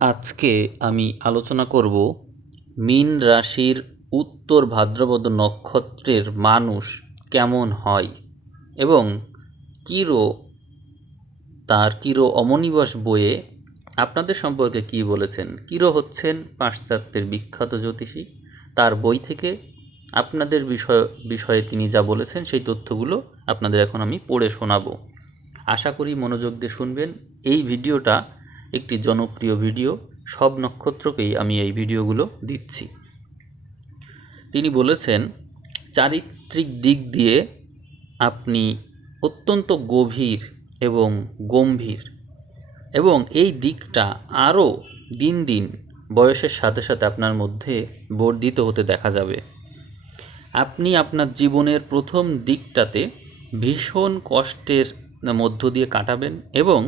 আজকে আমি আলোচনা করব মীন রাশির উত্তর ভাদ্রপদ নক্ষত্রের মানুষ কেমন হয় এবং কিরো তার কিরো অমনিবস বইয়ে আপনাদের সম্পর্কে কি বলেছেন। কিরো হচ্ছেন পাশ্চাত্যের বিখ্যাত জ্যোতিষী। তার বই থেকে আপনাদের বিষয়ে তিনি যা বলেছেন সেই তথ্যগুলো আপনাদের এখন আমি পড়ে শোনাবো। আশা করি মনোযোগ দিয়ে শুনবেন। এই ভিডিওটা একটি জনপ্রিয় ভিডিও, সব নক্ষত্রকেই আমি এই ভিডিওগুলো দিচ্ছি। তিনি বলেছেন, চারিত্রিক দিক দিয়ে আপনি অত্যন্ত গভীর এবং গম্ভীর, এবং এই দিকটা আরও দিন দিন বয়সের সাথে সাথে আপনার মধ্যে বর্ধিত হতে দেখা যাবে। আপনি আপনার জীবনের প্রথম দিকটাতে ভীষণ কষ্টের মধ্য দিয়ে কাটাবেন এবং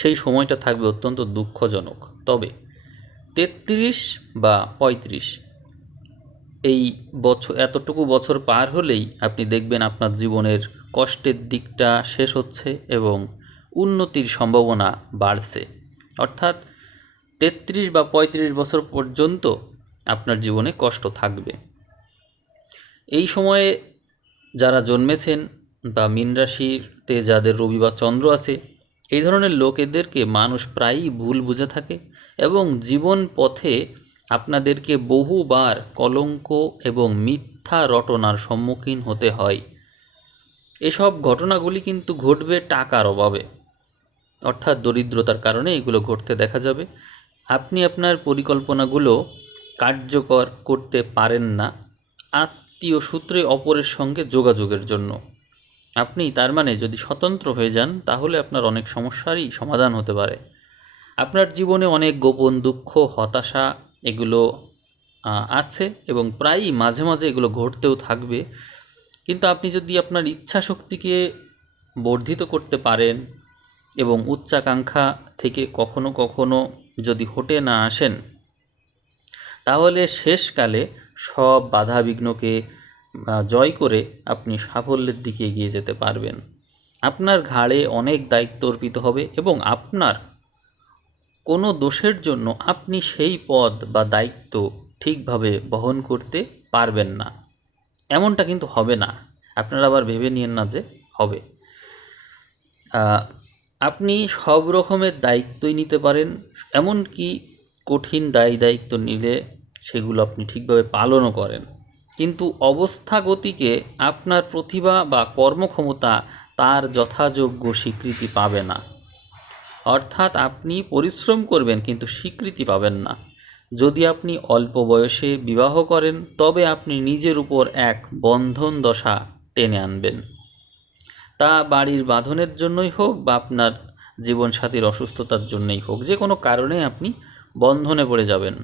সেই সময়টা থাকবে অত্যন্ত দুঃখজনক। তবে ৩৩ বা ৩৫ এই বছর, এতটুকু বছর পার হলেই আপনি দেখবেন আপনার জীবনের কষ্টের দিকটা শেষ হচ্ছে এবং উন্নতির সম্ভাবনা বাড়ছে। অর্থাৎ ৩৩ বা ৩৫ বছর পর্যন্ত আপনার জীবনে কষ্ট থাকবে। এই সময়ে যারা জন্মেছেন বা মীন রাশিতে যাদের রবি বা চন্দ্র আছে, এই ধরনের লোকেদেরকে মানুষ প্রায়ই ভুল বুঝে থাকে এবং জীবন পথে আপনাদেরকে বহুবার কলঙ্ক এবং মিথ্যা রটনার সম্মুখীন হতে হয়। এসব ঘটনাগুলি কিন্তু ঘটবে টাকার অভাবে, অর্থাৎ দরিদ্রতার কারণে এগুলো ঘটতে দেখা যাবে। আপনি আপনার পরিকল্পনাগুলো কার্যকর করতে পারেন না আত্মীয় সূত্রে অপরের সঙ্গে যোগাযোগের জন্য। আপনি তার মানে যদি স্বতন্ত্র হয়ে যান তাহলে আপনার অনেক সমস্যারই সমাধান হতে পারে। আপনার জীবনে অনেক গোপন দুঃখ, হতাশা এগুলো আছে এবং প্রায়ই মাঝে মাঝে এগুলো ঘটতেও থাকবে। কিন্তু আপনি যদি আপনার ইচ্ছা শক্তিকে বর্ধিত করতে পারেন এবং উচ্চাকাঙ্ক্ষা থেকে কখনো কখনো যদি হটে না আসেন, তাহলে শেষকালে সব বাধা বিঘ্নকে জয় করে আপনি সাফল্যের দিকে এগিয়ে যেতে পারবেন। আপনার ঘাড়ে অনেক দায়িত্ব অর্পিত হবে এবং আপনার কোনো দোষের জন্য আপনি সেই পদ বা দায়িত্ব ঠিকভাবে বহন করতে পারবেন না। এমনটা কিন্তু হবে না, আপনারা আবার ভেবে নিয়েন না যে হবে। আপনি সব রকমের দায়িত্বই নিতে পারেন, এমনকি কঠিন দায়িত্ব নিলে সেগুলো আপনি ঠিকভাবে পালনও করেন, কিন্তু অবস্থাগতিকে আপনার প্রতিভা বা কর্মক্ষমতা তার যথাযোগ্য স্বীকৃতি পাবে না। অর্থাৎ আপনি পরিশ্রম করবেন কিন্তু স্বীকৃতি পাবেন না। যদি আপনি অল্প বয়সে বিবাহ করেন তবে আপনি নিজের উপর এক বন্ধন দশা টেনে আনবেন। তা বাড়ির বাঁধনের জন্যই হোক বা আপনার জীবনসাথীর অসুস্থতার জন্যই হোক, যে কোনো কারণে আপনি বন্ধনে পড়ে যাবেন।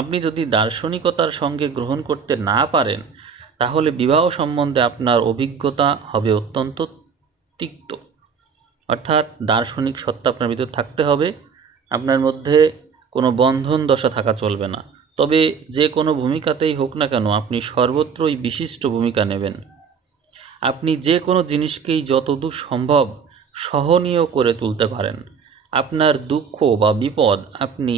আপনি যদি দার্শনিকতার সঙ্গে গ্রহণ করতে না পারেন তাহলে বিবাহ সম্বন্ধে আপনার অভিজ্ঞতা হবে অত্যন্ত তিক্ত। অর্থাৎ দার্শনিক সত্তা আপনার ভিতর থাকতে হবে, আপনার মধ্যে কোনো বন্ধন দশা থাকা চলবে না। তবে যে কোনো ভূমিকাতেই হোক না কেন আপনি সর্বত্রই বিশিষ্ট ভূমিকা নেবেন। আপনি যে কোনো জিনিসকেই যতদূর সম্ভব সহনীয় করে তুলতে পারেন। আপনার দুঃখ বা বিপদ আপনি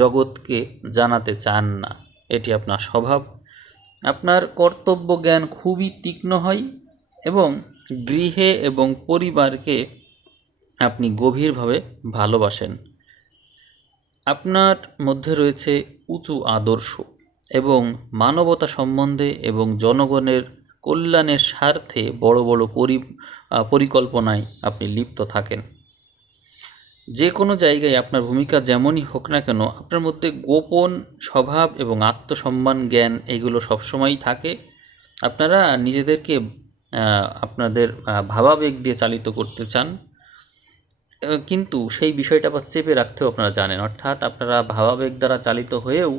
জগৎকে জানাতে চান না, এটি আপনার স্বভাব। আপনার কর্তব্য জ্ঞান খুবই তীক্ষ্ণ হয় এবং গৃহে এবং পরিবারকে আপনি গভীরভাবে ভালোবাসেন। আপনার মধ্যে রয়েছে উঁচু আদর্শ এবং মানবতা সম্বন্ধে এবং জনগণের কল্যাণের স্বার্থে বড় বড় পরিকল্পনায় আপনি লিপ্ত থাকেন। যে কোনো জায়গায় আপনার ভূমিকা যেমনই হোক না কেন, আপনার মধ্যে গোপন স্বভাব এবং আত্মসম্মান জ্ঞান এগুলো সবসময়ই থাকে। আপনারা নিজেদেরকে আপনাদের ভাবাবেগ দিয়ে চালিত করতে চান, কিন্তু সেই বিষয়টা আবার চেপে রাখতেও আপনারা জানেন। অর্থাৎ আপনারা ভাবাবেগ দ্বারা চালিত হয়েও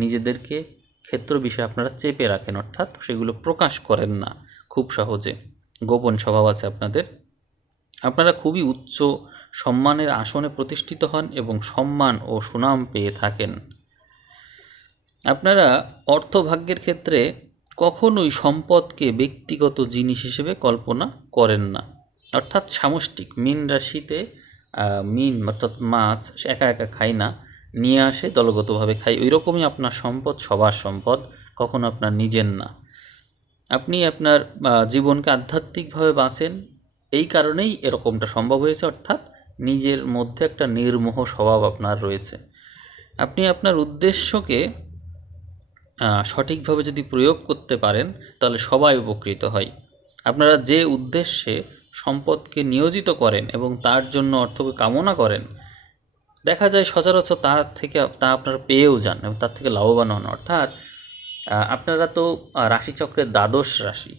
নিজেদেরকে ক্ষেত্র বিষয়ে আপনারা চেপে রাখেন, অর্থাৎ সেগুলো প্রকাশ করেন না খুব সহজে। গোপন স্বভাব আছে আপনাদের। আপনারা খুবই উচ্চ সম্মানের আসনে প্রতিষ্ঠিত হন এবং সম্মান ও সুনাম পেয়ে থাকেন। আপনারা অর্থভাগ্যের ক্ষেত্রে কখনোই সম্পদকে ব্যক্তিগত জিনিস হিসেবে কল্পনা করেন না। অর্থাৎ সামষ্টিক মীন রাশিতে মিন অর্থাৎ মাছ সে একা একা খায় না, নিয়ে আসে দলগতভাবে খায়। ওই রকমই আপনার সম্পদ সবার সম্পদ, কখনো আপনার নিজের না। আপনি আপনার জীবনকে আধ্যাত্মিকভাবে বাঁচেন, এই কারণেই এরকমটা সম্ভব হয়েছে, অর্থাৎ নিজের মধ্যে একটা নির্মোহ স্বভাব আপনার রয়েছে। আপনি আপনার উদ্দেশ্যকে সঠিকভাবে যদি প্রয়োগ করতে পারেন তাহলে সবাই উপকৃত হয়। আপনারা যে উদ্দেশ্যে সম্পদকে নিয়োজিত করেন এবং তার জন্য অর্থকে কামনা করেন, দেখা যায় সচরাচর তা আপনারা পেয়েও যান এবং তার থেকে লাভবান হন। অর্থাৎ আপনারা তো রাশিচক্রের দ্বাদশ রাশি,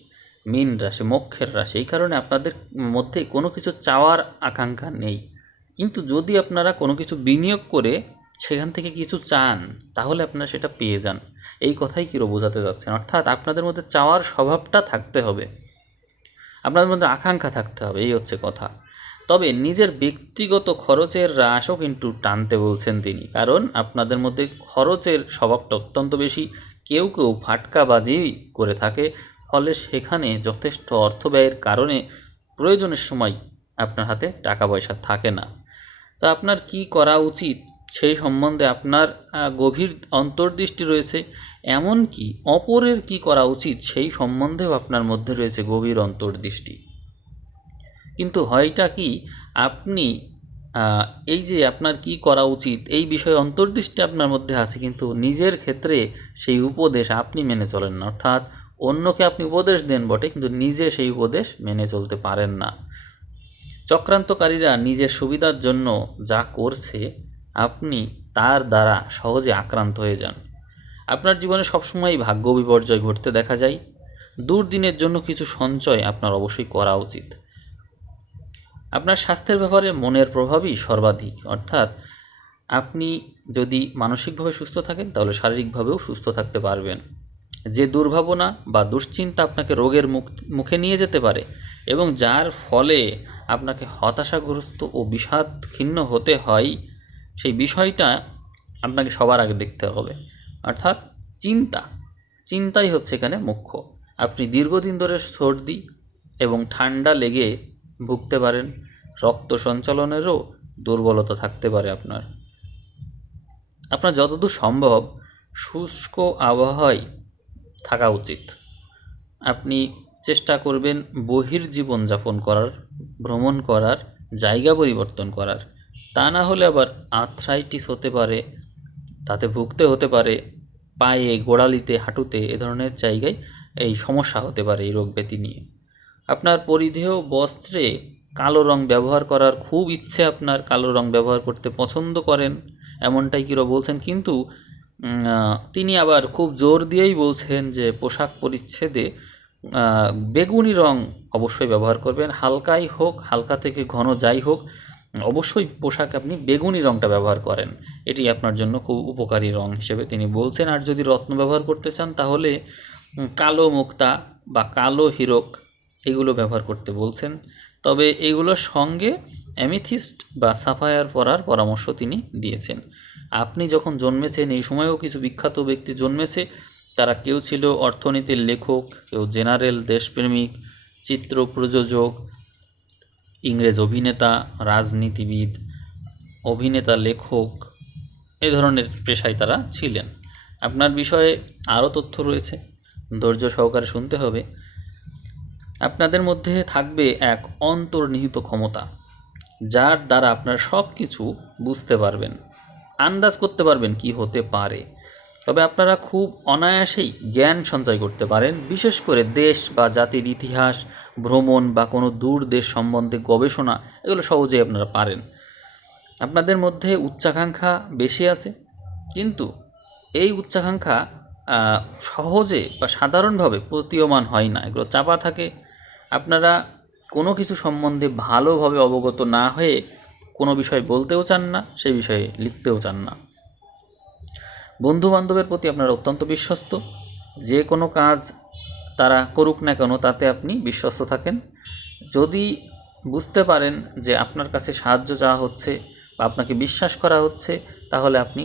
মীন রাশি, মোক্ষের রাশি, এই কারণে আপনাদের মধ্যে কোনো কিছু চাওয়ার আকাঙ্ক্ষা নেই। কিন্তু যদি আপনারা কোনো কিছু বিনিয়োগ করে সেখান থেকে কিছু চান, তাহলে আপনারা সেটা পেয়ে যান। এই কথাই কিরো বোঝাতে যাচ্ছেন। অর্থাৎ আপনাদের মধ্যে চাওয়ার স্বভাবটা থাকতে হবে, আপনাদের মধ্যে আকাঙ্ক্ষা থাকতে হবে, এই হচ্ছে কথা। তবে নিজের ব্যক্তিগত খরচের হ্রাসও কিন্তু টানতে বলছেন তিনি, কারণ আপনাদের মধ্যে খরচের স্বভাবটা অত্যন্ত বেশি। কেউ কেউ ফাটকাবাজি করে থাকে, ফলে সেখানে যথেষ্ট অর্থ ব্যয়ের কারণে প্রয়োজনের সময় আপনার হাতে টাকা পয়সা থাকে না। তো আপনার কি করা উচিত সেই সম্বন্ধে আপনার গভীর অন্তর্দৃষ্টি রয়েছে, এমনকি অপরের কি করা উচিত সেই সম্বন্ধেও আপনার মধ্যে রয়েছে গভীর অন্তর্দৃষ্টি। কিন্তু হয়টা কি, আপনি এই যে আপনার কি করা উচিত এই বিষয়ে অন্তর্দৃষ্টি আপনার মধ্যে আছে, কিন্তু নিজের ক্ষেত্রে সেই উপদেশ আপনি মেনে চলেন না। অর্থাৎ অন্যকে আপনি উপদেশ দেন বটে, কিন্তু নিজে সেই উপদেশ মেনে চলতে পারেন না। চক্রান্তকারীরা নিজের সুবিধার জন্য যা করছে, আপনি তার দ্বারা সহজে আক্রান্ত হয়ে যান। আপনার জীবনে সবসময়ই ভাগ্য বিপর্যয় ঘটতে দেখা যায়। দুর্দিনের জন্য কিছু সঞ্চয় আপনার অবশ্যই করা উচিত। আপনার স্বাস্থ্যের ব্যাপারে মনের প্রভাবই সর্বাধিক। অর্থাৎ আপনি যদি মানসিকভাবে সুস্থ থাকেন তাহলে শারীরিকভাবেও সুস্থ থাকতে পারবেন। যে দুর্ভাবনা বা দুশ্চিন্তা আপনাকে রোগের মুখে নিয়ে যেতে পারে এবং যার ফলে আপনাকে হতাশাগ্রস্ত ও বিষাদক্ষিন্ন হতে হয়, সেই বিষয়টা আপনাকে সবার আগে দেখতে হবে। অর্থাৎ চিন্তাই হচ্ছে এখানে মুখ্য। আপনি দীর্ঘদিন ধরে সর্দি এবং ঠান্ডা লেগে ভুগতে পারেন, রক্ত সঞ্চালনেরও দুর্বলতা থাকতে পারে আপনার যতদূর সম্ভব শুষ্ক আবহাওয়ায় থাকা উচিত। আপনি চেষ্টা করবেন বহির্জীবন যাপন করার, ভ্রমণ করার, জায়গা পরিবর্তন করার। তা না হলে আবার আর্থ্রাইটিস হতে পারে, তাতে ভুগতে হতে পারে। পায়ে, গোড়ালিতে, হাঁটুতে এ ধরনের জায়গায় এই সমস্যা হতে পারে এই রোগ ব্যাধি নিয়ে। আপনার পরিধেয় বস্ত্রে কালো রং ব্যবহার করার খুব ইচ্ছে, আপনার কালো রং ব্যবহার করতে পছন্দ করেন, এমনটাই কিরো বলছেন। কিন্তু তিনি আবার খুব জোর দিয়েই বলছেন যে পোশাক পরিচ্ছেদে বেগুনি রং অবশ্যই ব্যবহার করবেন। হালকাই হোক, হালকা থেকে ঘন যাই হোক, অবশ্যই পোশাক আপনি বেগুনি রংটা ব্যবহার করেন, এটি আপনার জন্য খুব উপকারী রং হিসেবে তিনি বলছেন। আর যদি রত্ন ব্যবহার করতে চান তাহলে কালো মুক্তা বা কালো হীরক এগুলো ব্যবহার করতে বলছেন। তবে এগুলোর সঙ্গে অ্যামেথিস্ট বা সাফায়ার পরার পরামর্শ তিনি দিয়েছেন। আপনি যখন জন্মেছেন এই সময়েও কিছু বিখ্যাত ব্যক্তি জন্মেছে। তারা কেউ ছিল অর্থনীতির লেখক, কেউ জেনারেল, দেশপ্রেমিক, চিত্র প্রযোজক, ইংরেজ অভিনেতা, রাজনীতিবিদ, অভিনেতা, লেখক, এ ধরনের পেশায় তারা ছিলেন। আপনার বিষয়ে আরও তথ্য রয়েছে, ধৈর্য সহকারে শুনতে হবে। আপনাদের মধ্যে থাকবে এক অন্তর্নিহিত ক্ষমতা, যার দ্বারা আপনারা সব কিছু বুঝতে পারবেন, আন্দাজ করতে পারবেন কি হতে পারে। তবে আপনারা খুব অনায়াসেই জ্ঞান সঞ্চয় করতে পারেন, বিশেষ করে দেশ বা জাতির ইতিহাস, ভ্রমণ বা কোনো দূর দেশ সম্বন্ধে গবেষণা, এগুলো সহজেই আপনারা পারেন। আপনাদের মধ্যে উচ্চাকাঙ্ক্ষা বেশি আছে, কিন্তু এই উচ্চাকাঙ্ক্ষা সহজে বা সাধারণভাবে প্রতীয়মান হয় না, এগুলো চাপা থাকে। আপনারা কোনো কিছু সম্বন্ধে ভালোভাবে অবগত না হয়ে কোনো বিষয় বলতেও চান না, সেই বিষয়ে লিখতেও চান না। বন্ধুবান্ধবের প্রতি আপনারা অত্যন্ত বিশ্বস্ত, যে কোনো কাজ তারা করুক না কেন তাতে আপনি বিশ্বস্ত থাকেন। যদি বুঝতে পারেন যে আপনার কাছে সাহায্য চাওয়া হচ্ছে বা আপনাকে বিশ্বাস করা হচ্ছে, তাহলে আপনি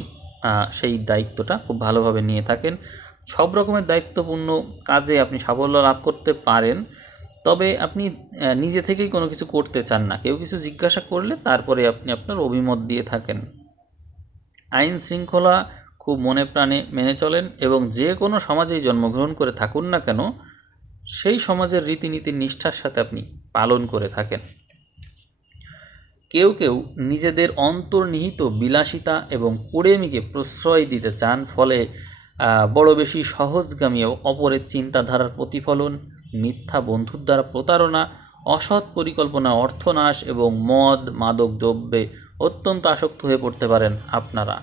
সেই দায়িত্বটা খুব ভালোভাবে নিয়ে থাকেন। সব রকমের দায়িত্বপূর্ণ কাজে আপনি সাফল্য লাভ করতে পারেন, তবে আপনি নিজে থেকেই কোনো কিছু করতে চান না, কেউ কিছু জিজ্ঞাসা করলে তারপরে আপনি আপনার অভিমত দিয়ে থাকেন। আইন শৃঙ্খলা খুব মনে প্রাণে মেনে চলেন এবং যে কোনো সমাজেই জন্মগ্রহণ করে থাকুন না কেন সেই সমাজের রীতিনীতির নিষ্ঠার সাথে আপনি পালন করে থাকেন। কেউ কেউ নিজেদের অন্তর্নিহিত বিলাসিতা এবং কুড়েমিকে প্রশ্রয় দিতে চান, ফলে বড় বেশি সহজগামী ও অপরের চিন্তাধারার প্রতিফলন, মিথ্যা বন্ধুর দ্বারা প্রতারণা, অসৎ পরিকল্পনা, অর্থনাশ এবং মদ মাদক দ্রব্যে অত্যন্ত আসক্ত হয়ে পড়তে পারেন আপনারা।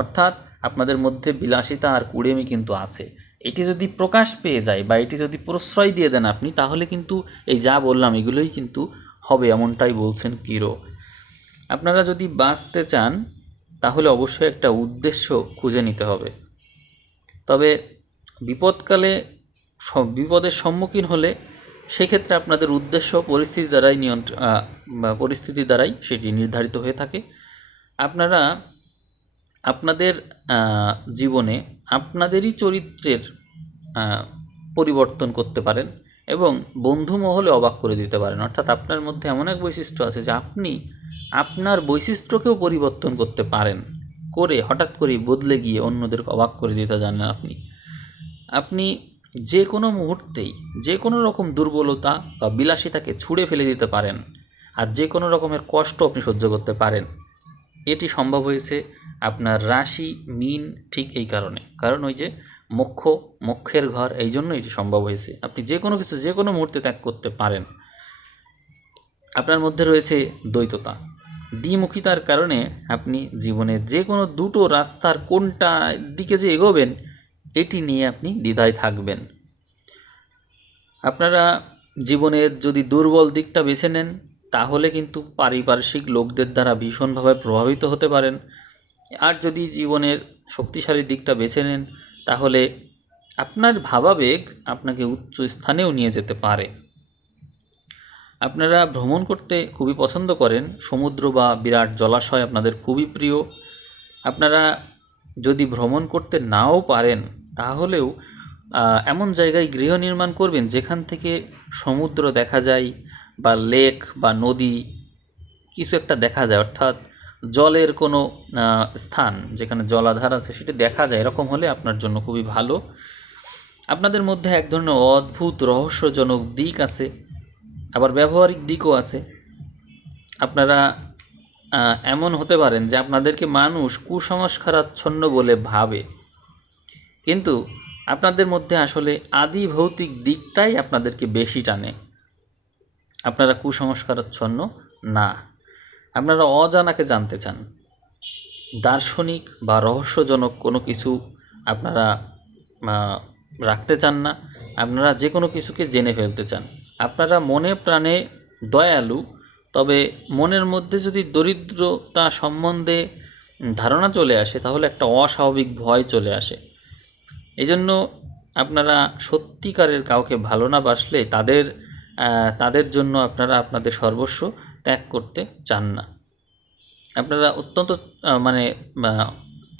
অর্থাৎ আপনাদের মধ্যে বিলাসিতা আর কুড়েমি কিন্তু আছে। এটি যদি প্রকাশ পেয়ে যায় বা এটি যদি প্রশ্রয় দিয়ে দেন আপনি, তাহলে কিন্তু এই যা বললাম এগুলোই কিন্তু হবে, এমনটাই বলছেন কিরো। আপনারা যদি বাঁচতে চান তাহলে অবশ্যই একটা উদ্দেশ্য খুঁজে নিতে হবে। তবে বিপদকালে বিপদের সম্মুখীন হলে সেক্ষেত্রে আপনাদের উদ্দেশ্য পরিস্থিতি দ্বারাই সেটি নির্ধারিত হয়ে থাকে। আপনারা আপনাদের জীবনে আপনাদেরই চরিত্রের পরিবর্তন করতে পারেন এবং বন্ধু মহলে অবাক করে দিতে পারেন। অর্থাৎ আপনার মধ্যে এমন এক বৈশিষ্ট্য আছে যে আপনি আপনার বৈশিষ্ট্যকেও পরিবর্তন করতে পারেন, করে হঠাৎ করেই বদলে গিয়ে অন্যদেরকে অবাক করে দিতে জানেন আপনি যে কোনো মুহূর্তেই যে কোনো রকম দুর্বলতা বা বিলাসিতাকে ছুঁড়ে ফেলে দিতে পারেন, আর যে কোনো রকমের কষ্ট আপনি সহ্য করতে পারেন। এটি সম্ভব হয়েছে আপনার রাশি মীন ঠিক এই কারণ ওই যে মোক্ষের ঘর, এই জন্য এটি সম্ভব হয়েছে। আপনি যে কোনো কিছু যে কোনো মুহূর্তে ত্যাগ করতে পারেন। আপনার মধ্যে রয়েছে দ্বৈততা, দ্বিমুখিতার কারণে আপনি জীবনে যে কোনো দুটো রাস্তার কোনটা দিকে যে এগোবেন এটি নিয়ে আপনি দ্বিধায় থাকবেন। আপনারা জীবনের যদি দুর্বল দিকটা বেছে নেন তাহলে কিন্তু পারিপার্শ্বিক লোকদের দ্বারা ভীষণভাবে প্রভাবিত হতে পারেন, আর যদি জীবনের শক্তিশালী দিকটা বেছে নেন তাহলে আপনার ভাবাবেগ আপনাকে উচ্চ স্থানেও নিয়ে যেতে পারে। আপনারা ভ্রমণ করতে খুবই পছন্দ করেন, সমুদ্র বা বিরাট জলাশয় আপনাদের খুবই প্রিয়। আপনারা যদি ভ্রমণ করতে নাও পারেন তাহলেও এমন জায়গায় গৃহ নির্মাণ করবেন যেখান থেকে সমুদ্র দেখা যায় বা লেক বা নদী কিছু একটা দেখা যায়, অর্থাৎ জলের কোনো স্থান যেখানে জলাধার আছে সেটি দেখা যায়, এরকম হলে আপনার জন্য খুবই ভালো। আপনাদের মধ্যে এক ধরনের অদ্ভুত রহস্যজনক দিক আছে, আবার ব্যবহারিক দিকও আছে। আপনারা এমন হতে পারেন যে আপনাদেরকে মানুষ কুসংস্কারাচ্ছন্ন বলে ভাবে, কিন্তু আপনাদের মধ্যে আসলে আদি ভৌতিক দিকটাই আপনাদেরকে বেশি টানে। আপনারা কুসংস্কারাচ্ছন্ন না, আপনারা অজানাকে জানতে চান। দার্শনিক বা রহস্যজনক কোনো কিছু আপনারা রাখতে চান না, আপনারা যে কোনো কিছুকে জেনে ফেলতে চান। আপনারা মনে প্রাণে দয়ালু, তবে মনের মধ্যে যদি দরিদ্রতা সম্বন্ধে ধারণা চলে আসে তাহলে একটা অস্বাভাবিক ভয় চলে আসে। এই জন্য আপনারা সত্যিকারের কাউকে ভালো না বাসলে তাদের জন্য আপনারা আপনাদের সর্বস্ব ত্যাগ করতে চান না। আপনারা অত্যন্ত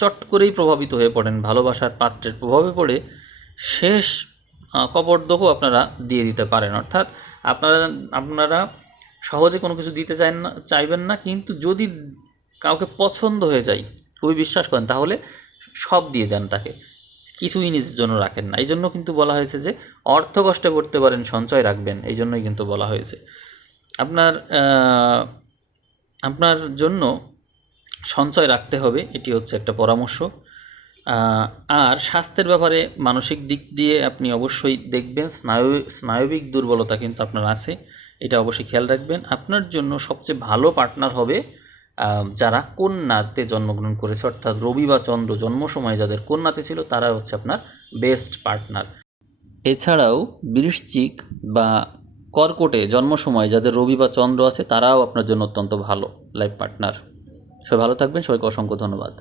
চট করেই প্রভাবিত হয়ে পড়েন, ভালোবাসার পাত্রের প্রভাবে পড়ে শেষ কপর্দকও আপনারা দিয়ে দিতে পারেন। অর্থাৎ আপনারা সহজে কোনো কিছু দিতে চাইবেন না, কিন্তু যদি কাউকে পছন্দ হয়ে যায়, খুবই বিশ্বাস করেন, তাহলে সব দিয়ে দেন তাকে, কিছুই নিজের জন্য রাখেন না। এই জন্য কিন্তু বলা হয়েছে যে অর্থ কষ্টে পড়তে পারেন, সঞ্চয় রাখবেন, এই জন্যই কিন্তু বলা হয়েছে। আপনার জন্য সঞ্চয় রাখতে হবে, এটি হচ্ছে একটা পরামর্শ। আর স্বাস্থ্যের ব্যাপারে মানসিক দিক দিয়ে আপনি অবশ্যই দেখবেন, স্নায়বিক দুর্বলতা কিন্তু আপনার আছে, এটা অবশ্যই খেয়াল রাখবেন। আপনার জন্য সবচেয়ে ভালো পার্টনার হবে যারা কন্যাতে জন্মগ্রহণ করেছে, অর্থাৎ রবি বা চন্দ্র জন্ম সময় যাদের কন্যাতে ছিল তারা হচ্ছে আপনার বেস্ট পার্টনার। এছাড়াও বৃশ্চিক বা কর্কটে জন্ম সময় যাদের রবি বা চন্দ্র আছে তারাও আপনার জন্য অত্যন্ত ভালো লাইফ পার্টনার। সবাই ভালো থাকবেন, সবাইকে অসংখ্য ধন্যবাদ।